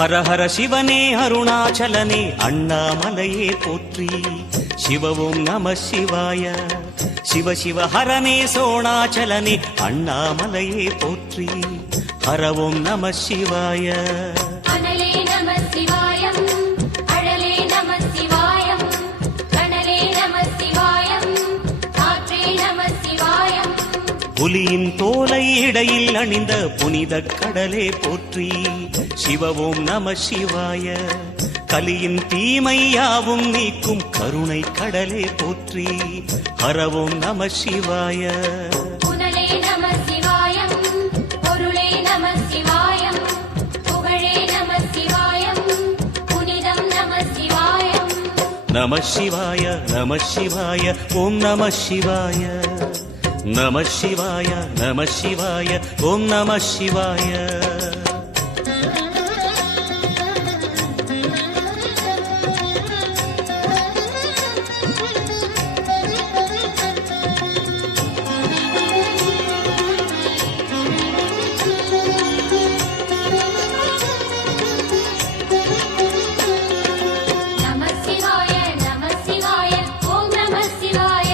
ஹர ஹர சிவனே அருணாச்சலனே அண்ணாமலையே போற்றி. சிவவும் நம சிவாய. சிவ சிவ ஹரனே சோணாச்சலனே அண்ணாமலையே போற்றி. ஹரவும் நம சிவாய. அனலே நம சிவாயம், அழலே நம சிவாயம், கனலே நம சிவாயம், காற்றே நம சிவாயம். புலியின் தோலை இடையில் அணிந்த புனித கடலே போற்றி. சிவவும் நம சிவாய. கலியின் தீமையாவும் நீக்கும் கருணை கடலே போற்றி. ஹரவும் நம சிவாய. புனலே நம சிவாயம், பொருளே நம சிவாயம், புகழே நம சிவாயம், புனிதம் நம சிவாயம். நம சிவாய நம சிவாய ஓம் நம சிவாய. நம சிவாய நம சிவாய ஓம் நம சிவாய.